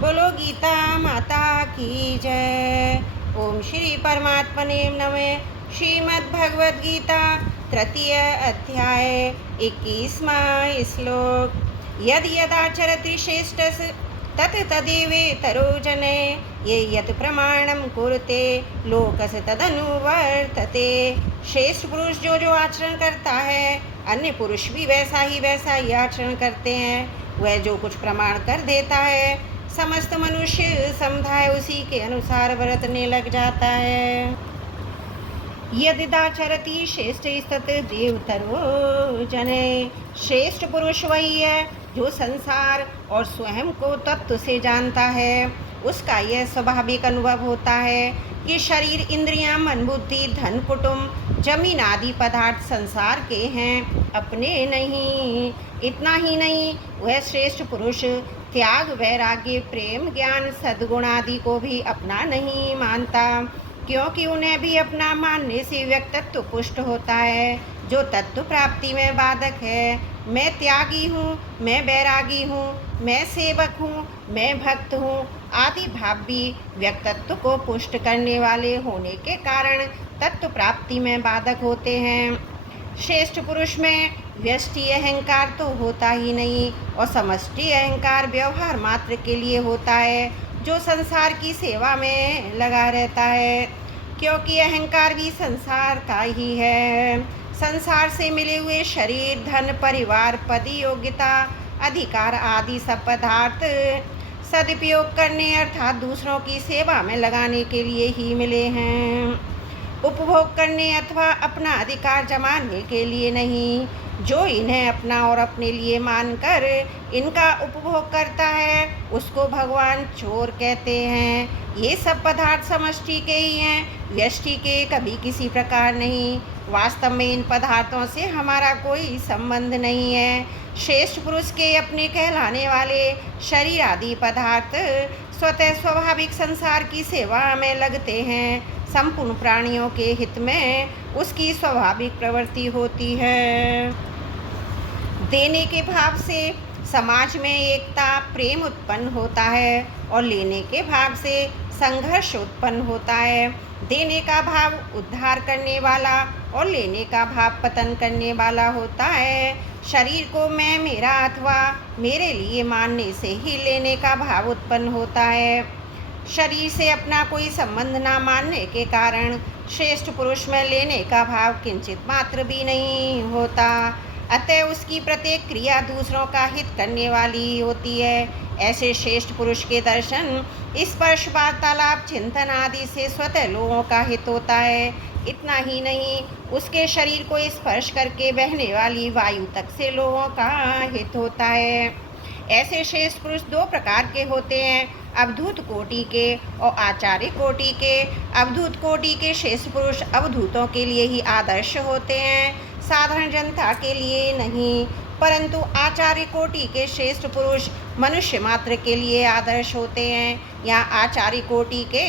बोलो गीता माता की जय। ओम श्री परमात्मने नमः। श्रीमद् भगवद गीता तृतीय अध्याय 21वां श्लोक। यद यदाचरति श्रेष्ठ तत् तदेवेतरो जने ये यत् प्रमाणम कुरुते लोकस तदनुवर्तते। श्रेष्ठ पुरुष जो जो आचरण करता है अन्य पुरुष भी वैसा ही आचरण करते हैं। वह जो कुछ प्रमाण कर देता है समस्त मनुष्य समुदाय उसी के अनुसार बरतने लग जाता है। यदिदाचरति श्रेष्ठ तत् देवतरो जने। श्रेष्ठ पुरुष वही है जो संसार और स्वयं को तत्व से जानता है। उसका यह स्वाभाविक अनुभव होता है कि शरीर, इंद्रियां, मन, बुद्धि, धन, कुटुंब, जमीन आदि पदार्थ संसार के हैं, अपने नहीं। इतना ही नहीं, वह श्रेष्ठ पुरुष त्याग, वैराग्य, प्रेम, ज्ञान, सद्गुण आदि को भी अपना नहीं मानता, क्योंकि उन्हें भी अपना मानने से व्यक्तित्व पुष्ट होता है जो तत्व प्राप्ति में बाधक है। मैं त्यागी हूँ, मैं बैरागी हूँ, मैं सेवक हूँ, मैं भक्त हूँ आदि भाव भी व्यक्तित्व को पुष्ट करने वाले होने के कारण तत्व प्राप्ति में बाधक होते हैं। श्रेष्ठ पुरुष में व्यष्टि अहंकार तो होता ही नहीं और समष्टि अहंकार व्यवहार मात्र के लिए होता है जो संसार की सेवा में लगा रहता है, क्योंकि अहंकार भी संसार का ही है। संसार से मिले हुए शरीर, धन, परिवार, पद, योग्यता, अधिकार आदि सब पदार्थ सदुपयोग करने अर्थात दूसरों की सेवा में लगाने के लिए ही मिले हैं, उपभोग करने अथवा अपना अधिकार जमाने के लिए नहीं। जो इन्हें अपना और अपने लिए मानकर इनका उपभोग करता है उसको भगवान चोर कहते हैं। ये सब पदार्थ समष्टि के ही हैं, व्यष्टि के कभी किसी प्रकार नहीं। वास्तव में इन पदार्थों से हमारा कोई संबंध नहीं है। श्रेष्ठ पुरुष के अपने कहलाने वाले शरीर आदि पदार्थ स्वतः स्वाभाविक संसार की सेवा में लगते हैं। संपूर्ण प्राणियों के हित में उसकी स्वाभाविक प्रवृत्ति होती है। देने के भाव से समाज में एकता, प्रेम उत्पन्न होता है और लेने के भाव से संघर्ष उत्पन्न होता है। देने का भाव उद्धार करने वाला और लेने का भाव पतन करने वाला होता है। शरीर को मैं, मेरा अथवा मेरे लिए मानने से ही लेने का भाव उत्पन्न होता है। शरीर से अपना कोई संबंध ना मानने के कारण श्रेष्ठ पुरुष में लेने का भाव किंचित मात्र भी नहीं होता। अतः उसकी प्रत्येक क्रिया दूसरों का हित करने वाली होती है। ऐसे श्रेष्ठ पुरुष के दर्शन, स्पर्श, वार्तालाप, चिंतन आदि से स्वतः लोगों का हित होता है। इतना ही नहीं, उसके शरीर को स्पर्श करके बहने वाली वायु तक से लोगों का हित होता है। ऐसे श्रेष्ठ पुरुष दो प्रकार के होते हैं, अवधूत कोटि के और आचार्य कोटि के। अवधूत कोटि के श्रेष्ठ पुरुष अवधूतों के लिए ही आदर्श होते हैं, साधारण जनता के लिए नहीं। परंतु आचार्य कोटि के श्रेष्ठ पुरुष मनुष्य मात्र के लिए आदर्श होते हैं। यहाँ आचार्य कोटि के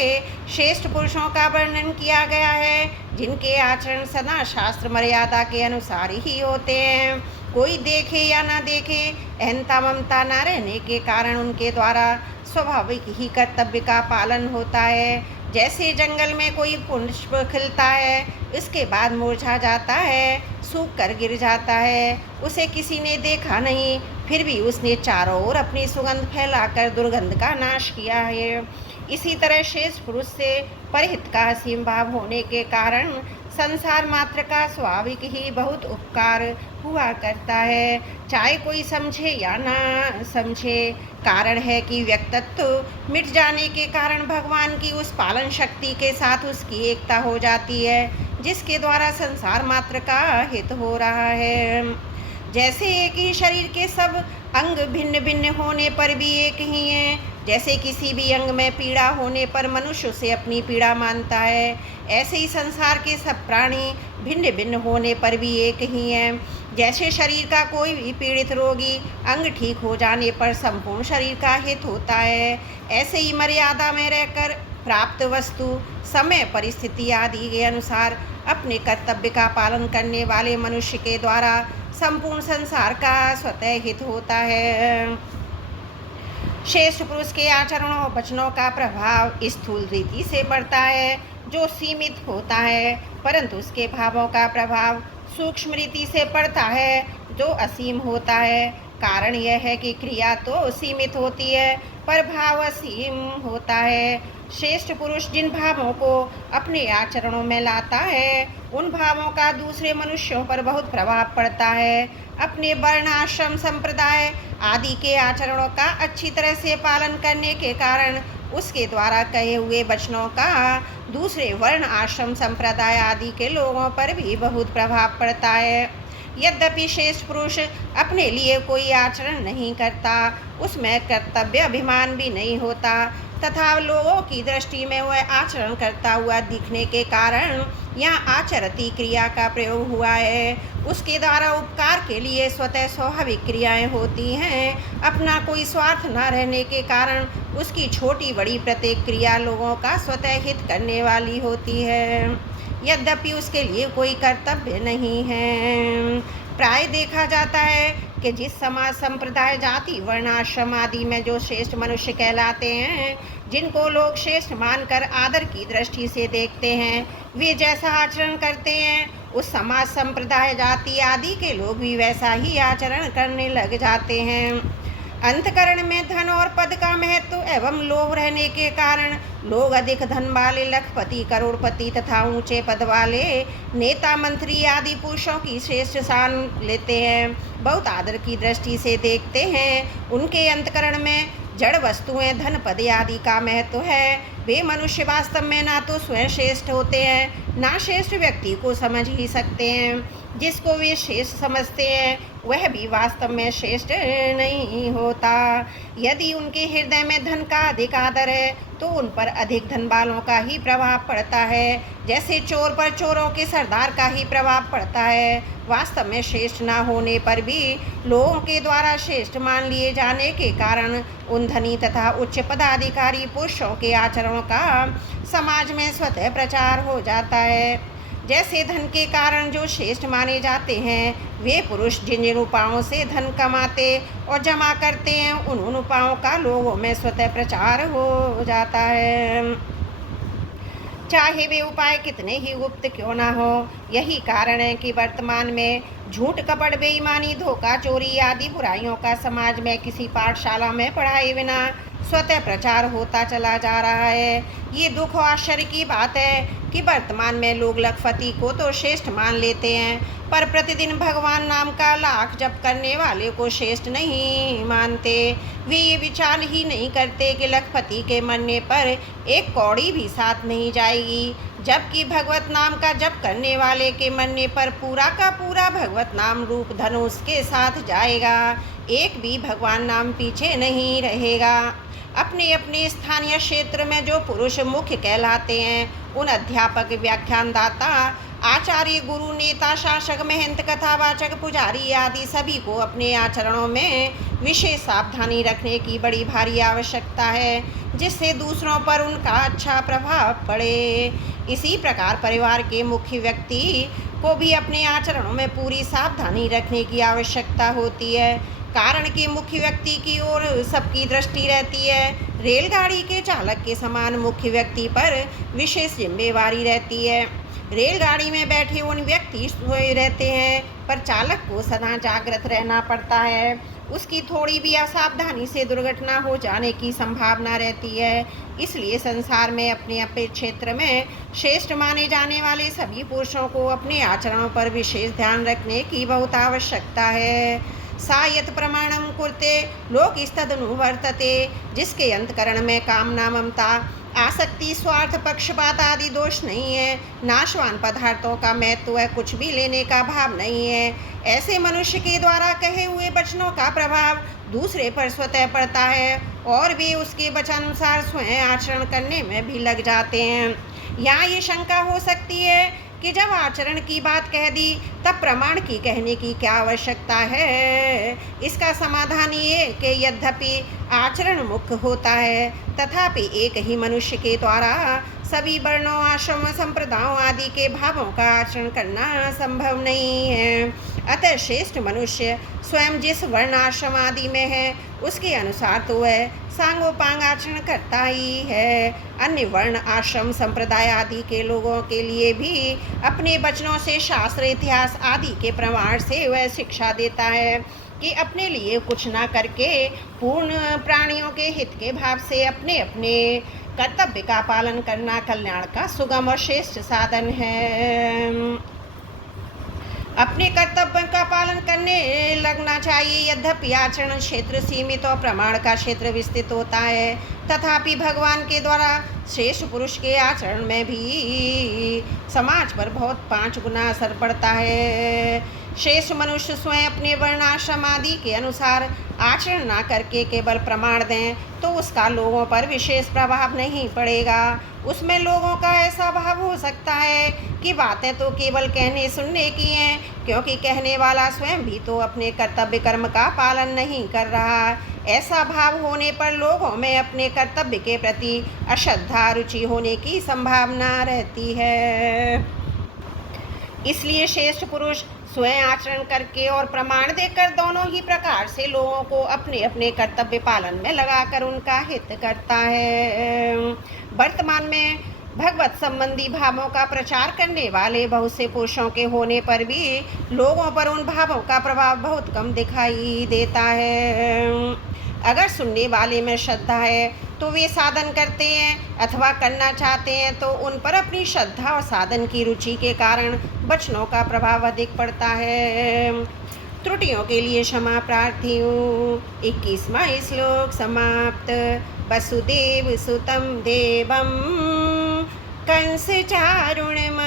श्रेष्ठ पुरुषों का वर्णन किया गया है जिनके आचरण सदा शास्त्र मर्यादा के अनुसार ही होते हैं। कोई देखे या ना देखे, अहंता ममता न रहने के कारण उनके द्वारा स्वाभाविक ही कर्तव्य का पालन होता है। जैसे जंगल में कोई पुष्प खिलता है, इसके बाद मुरझा जाता है, सूख कर गिर जाता है, उसे किसी ने देखा नहीं, फिर भी उसने चारों ओर अपनी सुगंध फैलाकर दुर्गंध का नाश किया है। इसी तरह श्रेष्ठ पुरुष से परहित का असीम भाव होने के कारण संसार मात्र का स्वाभाविक ही बहुत उपकार हुआ करता है, चाहे कोई समझे या ना समझे। कारण है कि व्यक्तित्व मिट जाने के कारण भगवान की उस पालन शक्ति के साथ उसकी एकता हो जाती है जिसके द्वारा संसार मात्र का हित हो रहा है। जैसे एक ही शरीर के सब अंग भिन्न भिन्न होने पर भी एक ही हैं, जैसे किसी भी अंग में पीड़ा होने पर मनुष्य उसे अपनी पीड़ा मानता है, ऐसे ही संसार के सब प्राणी भिन्न भिन्न होने पर भी एक ही हैं। जैसे शरीर का कोई भी पीड़ित रोगी अंग ठीक हो जाने पर संपूर्ण शरीर का हित होता है, ऐसे ही मर्यादा में रहकर प्राप्त वस्तु, समय, परिस्थिति आदि के अनुसार अपने कर्तव्य का पालन करने वाले मनुष्य के द्वारा संपूर्ण संसार का स्वतः हित होता है। श्रेष्ठ पुरुष के आचरणों और वचनों का प्रभाव स्थूल रीति से पड़ता है जो सीमित होता है, परंतु उसके भावों का प्रभाव सूक्ष्म रीति से पड़ता है जो असीम होता है। कारण यह है कि क्रिया तो सीमित होती है पर भाव असीम होता है। श्रेष्ठ पुरुष जिन भावों को अपने आचरणों में लाता है उन भावों का दूसरे मनुष्यों पर बहुत प्रभाव पड़ता है। अपने वर्ण आश्रम संप्रदाय आदि के आचरणों का अच्छी तरह से पालन करने के कारण उसके द्वारा कहे हुए वचनों का दूसरे वर्ण आश्रम संप्रदाय आदि के लोगों पर भी बहुत प्रभाव पड़ता है। यद्यपि श्रेष्ठ पुरुष अपने लिए कोई आचरण नहीं करता, उसमें कर्तव्य अभिमान भी नहीं होता तथा लोगों की दृष्टि में वह आचरण करता हुआ दिखने के कारण यहाँ आचरती क्रिया का प्रयोग हुआ है। उसके द्वारा उपकार के लिए स्वतः स्वाभाविक क्रियाएं होती हैं। अपना कोई स्वार्थ न रहने के कारण उसकी छोटी बड़ी प्रत्येक क्रिया लोगों का स्वतः हित करने वाली होती है, यद्यपि उसके लिए कोई कर्तव्य नहीं है। प्राय देखा जाता है कि जिस समाज संप्रदाय जाति वर्णाश्रम आदि में जो श्रेष्ठ मनुष्य कहलाते हैं, जिनको लोग श्रेष्ठ मानकर आदर की दृष्टि से देखते हैं, वे जैसा आचरण करते हैं उस समाज संप्रदाय जाति आदि के लोग भी वैसा ही आचरण करने लग जाते हैं। अंतकरण में धन और पद का महत्व एवं लोभ रहने के कारण लोग अधिक धन वाले लखपति, करोड़पति तथा ऊंचे पद वाले नेता, मंत्री आदि पुरुषों की श्रेष्ठ शान लेते हैं, बहुत आदर की दृष्टि से देखते हैं। उनके अंतकरण में जड़ वस्तुएं, धन, पद आदि का महत्व है। वे मनुष्य वास्तव में ना तो स्वयं श्रेष्ठ होते हैं, ना श्रेष्ठ व्यक्ति को समझ ही सकते हैं। जिसको वे श्रेष्ठ समझते हैं वह भी वास्तव में श्रेष्ठ नहीं होता। यदि उनके हृदय में धन का अधिक आदर है तो उन पर अधिक धन वालों का ही प्रभाव पड़ता है, जैसे चोर पर चोरों के सरदार का ही प्रभाव पड़ता है। वास्तव में श्रेष्ठ न होने पर भी लोगों के द्वारा श्रेष्ठ मान लिए जाने के कारण उन धनी तथा उच्च पदाधिकारी पुरुषों के आचरणों का समाज में स्वतः प्रचार हो जाता है। जैसे धन के कारण जो श्रेष्ठ माने जाते हैं, वे पुरुष जिन जिन उपायों से धन कमाते और जमा करते हैं उन उपायों का लोगों में स्वतः प्रचार हो जाता है, चाहे वे उपाय कितने ही गुप्त क्यों ना हो। यही कारण है कि वर्तमान में झूठ, कपट, बेईमानी, धोखा, चोरी आदि बुराइयों का समाज में किसी पाठशाला में पढ़ाए बिना स्वतः प्रचार होता चला जा रहा है। ये दुख और आश्चर्य की बात है कि वर्तमान में लोग लखपति को तो श्रेष्ठ मान लेते हैं पर प्रतिदिन भगवान नाम का लाख जप करने वाले को श्रेष्ठ नहीं मानते। वे ये विचार ही नहीं करते कि लखपति के मरने पर एक कौड़ी भी साथ नहीं जाएगी, जबकि भगवत नाम का जप करने वाले के मरने पर पूरा का पूरा भगवत नाम रूप धन उसके साथ जाएगा, एक भी भगवान नाम पीछे नहीं रहेगा। अपने अपने स्थानीय क्षेत्र में जो पुरुष मुख्य कहलाते हैं उन अध्यापक, व्याख्यानदाता, आचार्य, गुरु, नेता, शासक, महंत, कथावाचक, पुजारी आदि सभी को अपने आचरणों में विशेष सावधानी रखने की बड़ी भारी आवश्यकता है, जिससे दूसरों पर उनका अच्छा प्रभाव पड़े। इसी प्रकार परिवार के मुख्य व्यक्ति को भी अपने आचरणों में पूरी सावधानी रखने की आवश्यकता होती है, कारण कि मुख्य व्यक्ति की ओर सबकी दृष्टि रहती है। रेलगाड़ी के चालक के समान मुख्य व्यक्ति पर विशेष जिम्मेवारी रहती है। रेलगाड़ी में बैठे उन व्यक्ति सोए रहते हैं पर चालक को सदा जागृत रहना पड़ता है। उसकी थोड़ी भी असावधानी से दुर्घटना हो जाने की संभावना रहती है। इसलिए संसार में अपने अपने क्षेत्र में श्रेष्ठ माने जाने वाले सभी पुरुषों को अपने आचरणों पर विशेष ध्यान रखने की बहुत आवश्यकता है। सा यत् प्रमाणम कुर्ते लोकस्तदनु वर्तते, जिसके अंतकरण में कामना, ममता, आसक्ति, स्वार्थ, पक्षपात आदि दोष नहीं है, नाशवान पदार्थों का महत्व है, कुछ भी लेने का भाव नहीं है, ऐसे मनुष्य के द्वारा कहे हुए वचनों का प्रभाव दूसरे पर स्वतः पड़ता है और वे उसके वचनानुसार स्वयं आचरण करने में भी लग जाते हैं। यहाँ ये शंका हो सकती है कि जब आचरण की बात कह दी तब प्रमाण की कहने की क्या आवश्यकता है। इसका समाधान ये कि यद्यपि आचरण मुख्य होता है तथापि एक ही मनुष्य के द्वारा सभी वर्णों आश्रम संप्रदायों आदि के भावों का आचरण करना संभव नहीं है। अतः श्रेष्ठ मनुष्य स्वयं जिस वर्ण आश्रम आदि में है उसके अनुसार तो वह सांगोपांग आचरण करता ही है। अन्य वर्ण आश्रम संप्रदाय आदि के लोगों के लिए भी अपने वचनों से शास्त्र इतिहास आदि के प्रमाण से वह शिक्षा देता है कि अपने लिए कुछ न करके पूर्ण प्राणियों के हित के भाव से अपने अपने कर्तव्य का पालन करना कल्याण का सुगम और श्रेष्ठ साधन है। अपने कर्तव्य का पालन करने लगना चाहिए। यद्यपि आचरण क्षेत्र सीमित और प्रमाण का क्षेत्र विस्तृत होता है, तथापि भगवान के द्वारा श्रेष्ठ पुरुष के आचरण में भी समाज पर बहुत 5 गुना असर पड़ता है। श्रेष्ठ मनुष्य स्वयं अपने वर्ण आश्रम आदि के अनुसार आचरण ना करके केवल प्रमाण दें तो उसका लोगों पर विशेष प्रभाव नहीं पड़ेगा। उसमें लोगों का ऐसा भाव हो सकता है कि बातें तो केवल कहने सुनने की हैं, क्योंकि कहने वाला स्वयं भी तो अपने कर्तव्य कर्म का पालन नहीं कर रहा। ऐसा भाव होने पर लोगों में अपने कर्तव्य के प्रति अश्रद्धा रुचि होने की संभावना रहती है। इसलिए श्रेष्ठ पुरुष स्वयं आचरण करके और प्रमाण देकर दोनों ही प्रकार से लोगों को अपने अपने कर्तव्य पालन में लगाकर उनका हित करता है। वर्तमान में भगवत संबंधी भावों का प्रचार करने वाले बहुत से पुरुषों के होने पर भी लोगों पर उन भावों का प्रभाव बहुत कम दिखाई देता है। अगर सुनने वाले में श्रद्धा है तो वे साधन करते हैं अथवा करना चाहते हैं तो उन पर अपनी श्रद्धा और साधन की रुचि के कारण वचनों का प्रभाव अधिक पड़ता है। त्रुटियों के लिए क्षमा प्रार्थी हूँ। 21वां श्लोक समाप्त। वसुदेव सुतं देवं कंस चारुण्यम